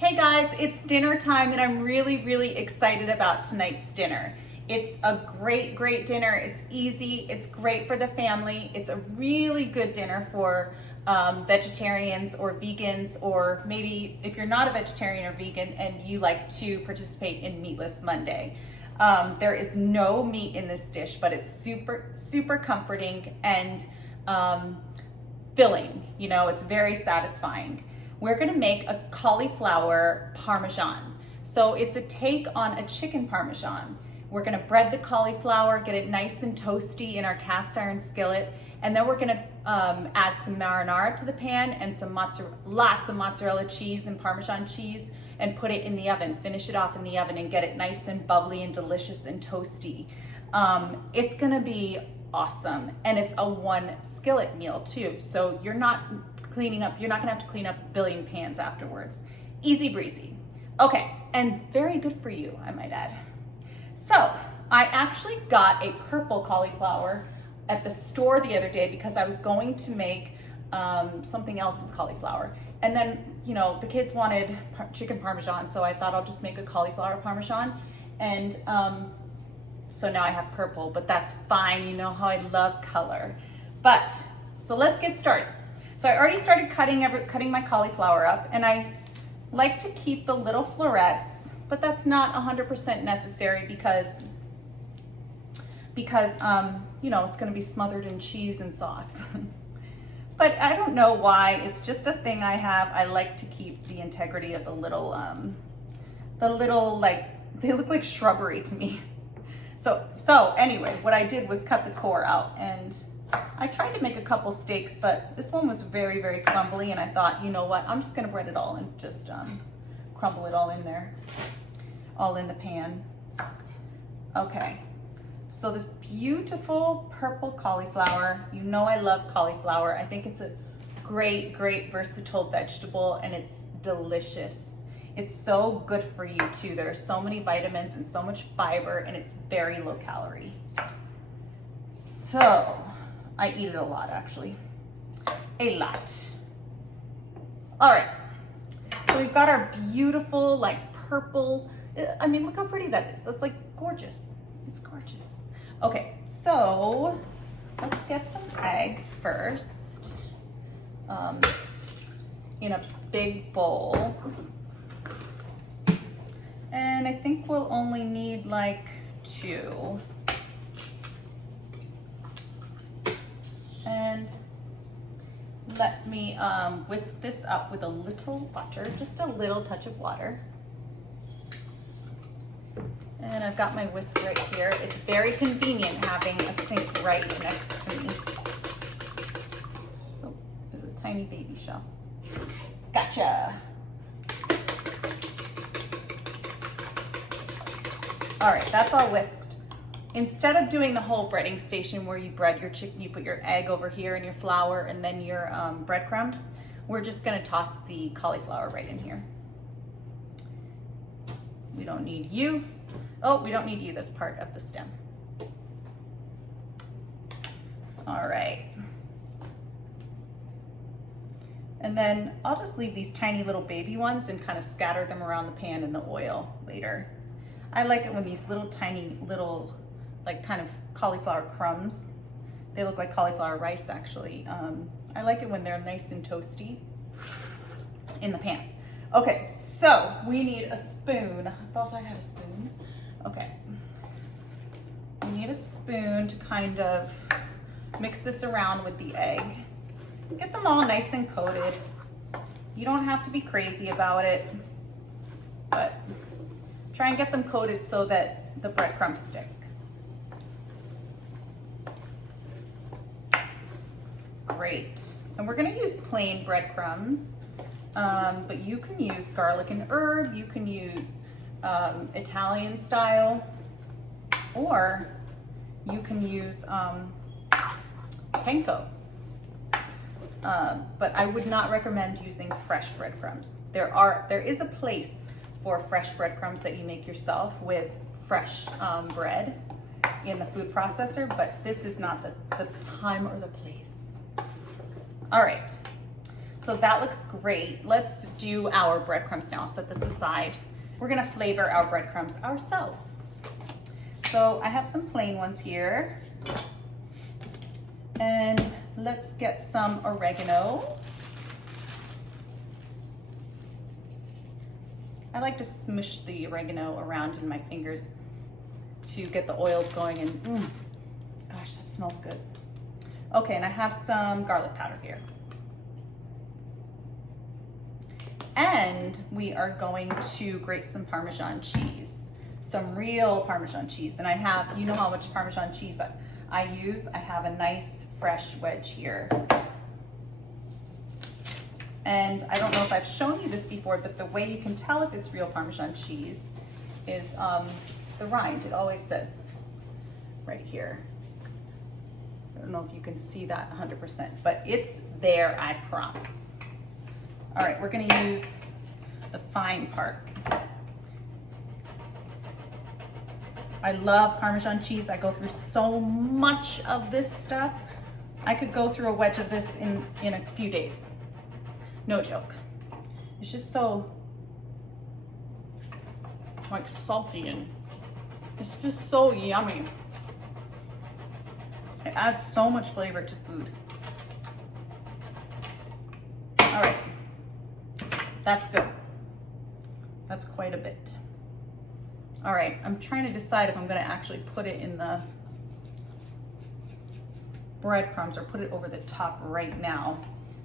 Hey guys, it's dinner time and I'm really excited about tonight's dinner. It's a great dinner. It's easy, it's great for the family. It's a really good dinner for vegetarians or vegans, or maybe if you're not a vegetarian or vegan and you like to participate in Meatless Monday. There is no meat in this dish, but it's super comforting and filling. You know, it's very satisfying. We're gonna make a cauliflower parmesan. So it's a take on a chicken parmesan. We're gonna bread the cauliflower, get it nice and toasty in our cast iron skillet, and then we're gonna add some marinara to the pan and some lots of mozzarella cheese and Parmesan cheese, and put it in the oven, finish it off in the oven and get it nice and bubbly and delicious and toasty. It's gonna be awesome. And it's a one skillet meal too. So you're not gonna have to clean up a billion pans afterwards. Easy breezy. Okay, and very good for you, I might add. So I actually got a purple cauliflower at the store the other day because I was going to make something else with cauliflower. And then, you know, the kids wanted chicken parmesan, so I thought I'll just make a cauliflower parmesan. And so now I have purple, but that's fine. You know how I love color. But, so let's get started. So I already started cutting my cauliflower up, and I like to keep the little florets, but that's not 100% necessary because you know, it's gonna be smothered in cheese and sauce. But I don't know why, it's just a thing I have. I like to keep the integrity of the little, like, they look like shrubbery to me. So anyway, what I did was cut the core out, and I tried to make a couple steaks, but this one was very crumbly, and I thought, you know what, I'm just gonna bread it all and just crumble it all in there, all in the pan. Okay, so this beautiful purple cauliflower, you know I love cauliflower. I think it's a great versatile vegetable, and it's delicious. It's so good for you too. There are so many vitamins and so much fiber, and it's very low calorie. So I eat it a lot, actually. A lot. All right, so we've got our beautiful, like, purple, I mean, look how pretty that is. That's like gorgeous. It's gorgeous. Okay, so let's get some egg first in a big bowl. And I think we'll only need like 2. And let me whisk this up with a little butter, just a little touch of water. And I've got my whisk right here. It's very convenient having a sink right next to me. Oh, there's a tiny baby shell. Gotcha. All right, that's all whisked. Instead of doing the whole breading station where you bread your chicken, you put your egg over here and your flour and then your breadcrumbs, we're just gonna toss the cauliflower right in here. We don't need you. Oh, we don't need you, this part of the stem. All right. And then I'll just leave these tiny little baby ones and kind of scatter them around the pan in the oil later. I like it when these little tiny little, like, kind of cauliflower crumbs, they look like cauliflower rice actually. I like it when they're nice and toasty in the pan. Okay, so we need a spoon. I thought I had a spoon. Okay. We need a spoon to kind of mix this around with the egg. Get them all nice and coated. You don't have to be crazy about it, but try and get them coated so that the breadcrumbs stick. Great. And we're gonna use plain breadcrumbs, but you can use garlic and herb, you can use Italian style, or you can use panko. But I would not recommend using fresh breadcrumbs. There is a place for fresh breadcrumbs that you make yourself with fresh bread in the food processor, but this is not the time or the place. All right, so So that looks great. Let's do our breadcrumbs now. Set this aside. We're gonna flavor our breadcrumbs ourselves. So I have some plain ones here. And let's get some oregano. I like to smush the oregano around in my fingers to get the oils going, and gosh, that smells good. Okay, and I have some garlic powder here. And we are going to grate some Parmesan cheese, some real Parmesan cheese. And I have, you know how much Parmesan cheese that I use? I have a nice fresh wedge here. And I don't know if I've shown you this before, but the way you can tell if it's real Parmesan cheese is the rind. It always says right here. I don't know if you can see that 100%, but it's there, I promise. All right, we're gonna use the fine part. I love Parmesan cheese. I go through so much of this stuff. I could go through a wedge of this in a few days. No joke. It's just so like salty, and it's just so yummy. It adds so much flavor to food. All right, that's good. That's quite a bit. All right, I'm trying to decide if I'm gonna actually put it in the breadcrumbs or put it over the top right now,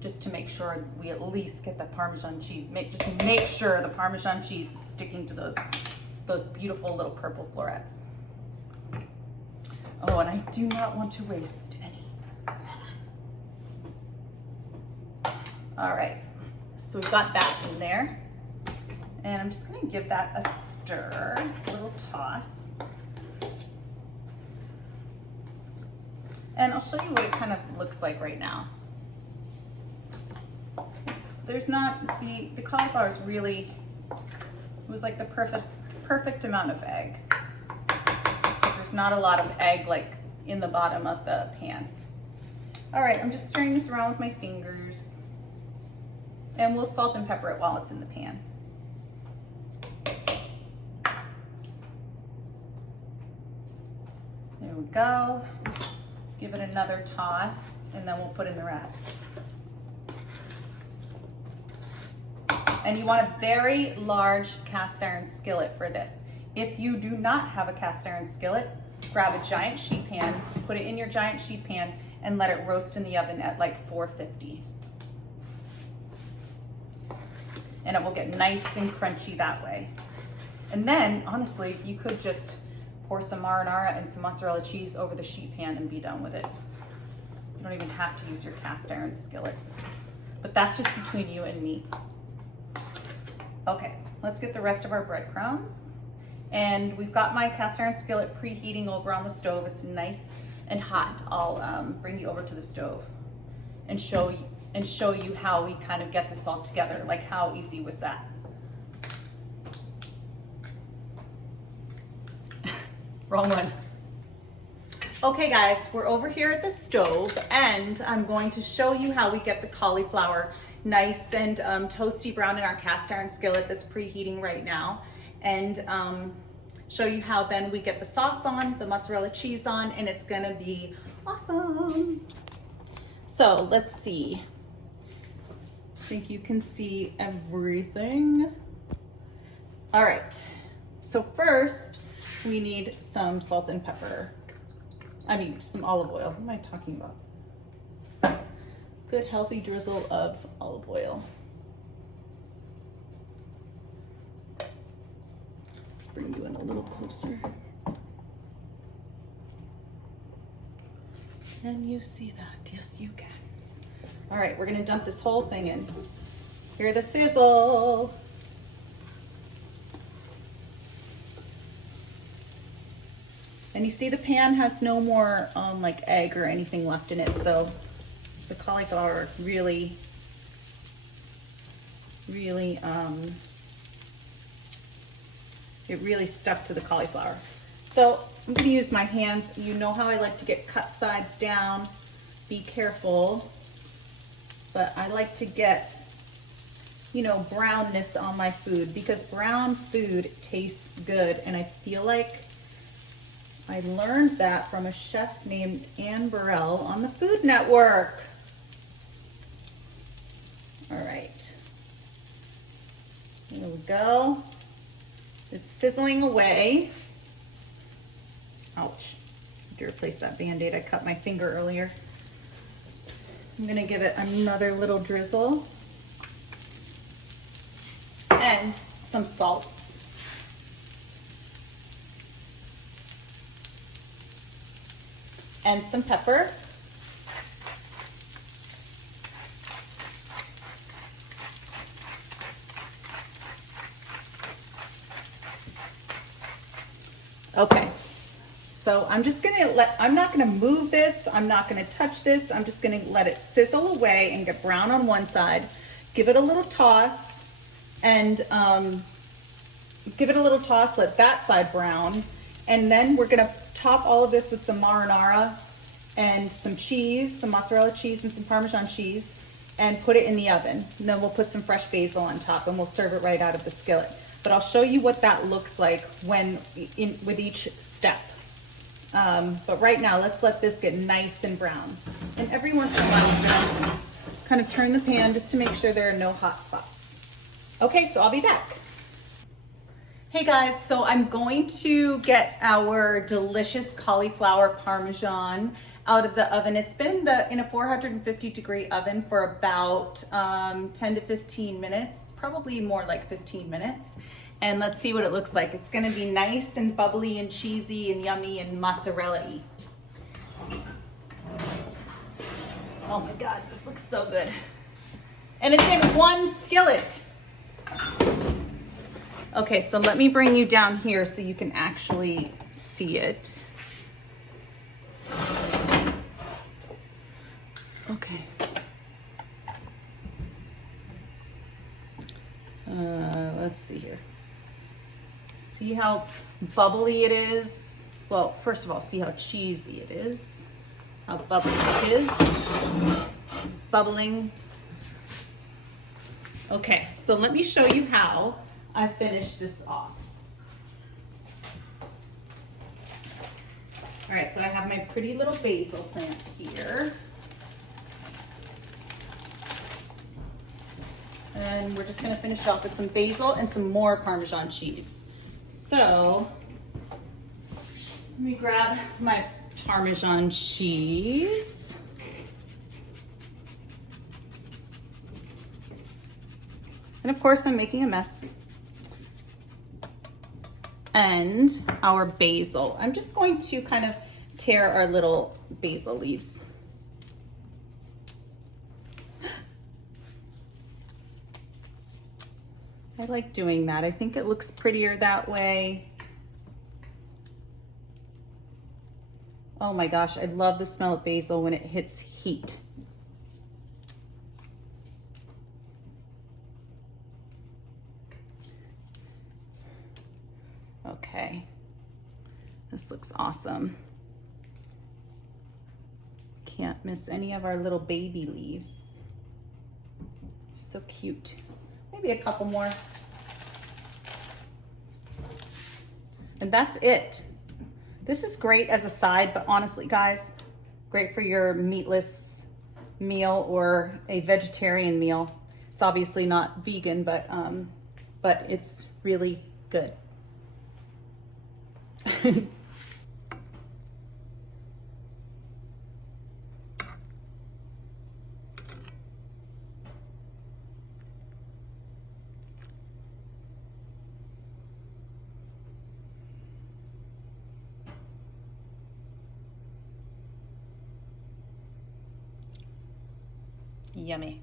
just to make sure we at least get the Parmesan cheese. Just make sure the Parmesan cheese is sticking to those beautiful little purple florets. Oh, and I do not want to waste any. All right, so we've got that in there. And I'm just gonna give that a stir, a little toss. And I'll show you what it kind of looks like right now. There's not, the cauliflower is really, it was like the perfect amount of egg. Because there's not a lot of egg like in the bottom of the pan. All right, I'm just stirring this around with my fingers. And we'll salt and pepper it while it's in the pan. There we go. Give it another toss, and then we'll put in the rest. And you want a very large cast iron skillet for this. If you do not have a cast iron skillet, grab a giant sheet pan, put it in your giant sheet pan, and let it roast in the oven at like 450. And it will get nice and crunchy that way. And then, honestly, you could just pour some marinara and some mozzarella cheese over the sheet pan and be done with it. You don't even have to use your cast iron skillet. But that's just between you and me. Okay, let's get the rest of our breadcrumbs. And we've got my cast iron skillet preheating over on the stove. It's nice and hot. I'll bring you over to the stove and show you how we kind of get this all together. Like, how easy was that? Wrong one. Okay guys, we're over here at the stove, and I'm going to show you how we get the cauliflower nice and toasty brown in our cast iron skillet that's preheating right now, and show you how then we get the sauce on, the mozzarella cheese on, and it's gonna be awesome. So let's see. I think you can see everything. All right, so first we need some salt and pepper. I mean, some olive oil. What am I talking about? Good healthy drizzle of olive oil. Let's bring you in a little closer. Can you see that? Yes, you can. All right, we're gonna dump this whole thing in. Hear the sizzle. And you see the pan has no more like egg or anything left in it, so the cauliflower really stuck to the cauliflower. So I'm gonna use my hands. You know how I like to get cut sides down. Be careful. but I like to get, you know, brownness on my food because brown food tastes good. And I feel like I learned that from a chef named Anne Burrell on the Food Network. All right, here we go. It's sizzling away. Ouch, I have to replace that Band-Aid. I cut my finger earlier. I'm gonna give it another little drizzle and some salts. And some pepper. Okay, so I'm just I'm not gonna move this, I'm not gonna touch this, I'm just gonna let it sizzle away and get brown on one side. Give it a little toss and let that side brown. And then we're gonna top all of this with some marinara and some cheese, some mozzarella cheese and some Parmesan cheese, and put it in the oven. And then we'll put some fresh basil on top and we'll serve it right out of the skillet. But I'll show you what that looks like with each step. But right now, let's let this get nice and brown. And every once in a while, I'm gonna kind of turn the pan just to make sure there are no hot spots. Okay, so I'll be back. Hey guys, so I'm going to get our delicious cauliflower Parmesan out of the oven. It's been in a 450-degree oven for about 10 to 15 minutes, probably more like 15 minutes. And let's see what it looks like. It's gonna be nice and bubbly and cheesy and yummy and mozzarella-y. Oh my God, this looks so good. And it's in one skillet. Okay, so let me bring you down here so you can actually see it. Okay. Let's see here. See how bubbly it is? Well, first of all, see how cheesy it is. How bubbly it is. It's bubbling. Okay, so let me show you how I finish this off. All right, so I have my pretty little basil plant here. And we're just gonna finish it off with some basil and some more Parmesan cheese. So, let me grab my Parmesan cheese. And of course, I'm making a mess. And our basil. I'm just going to kind of tear our little basil leaves. I like doing that. I think it looks prettier that way. Oh my gosh, I love the smell of basil when it hits heat. Okay, this looks awesome. Can't miss any of our little baby leaves. So cute. Maybe a couple more. And that's it. This is great as a side, but honestly, guys, great for your meatless meal or a vegetarian meal. It's obviously not vegan, but it's really good. Yummy.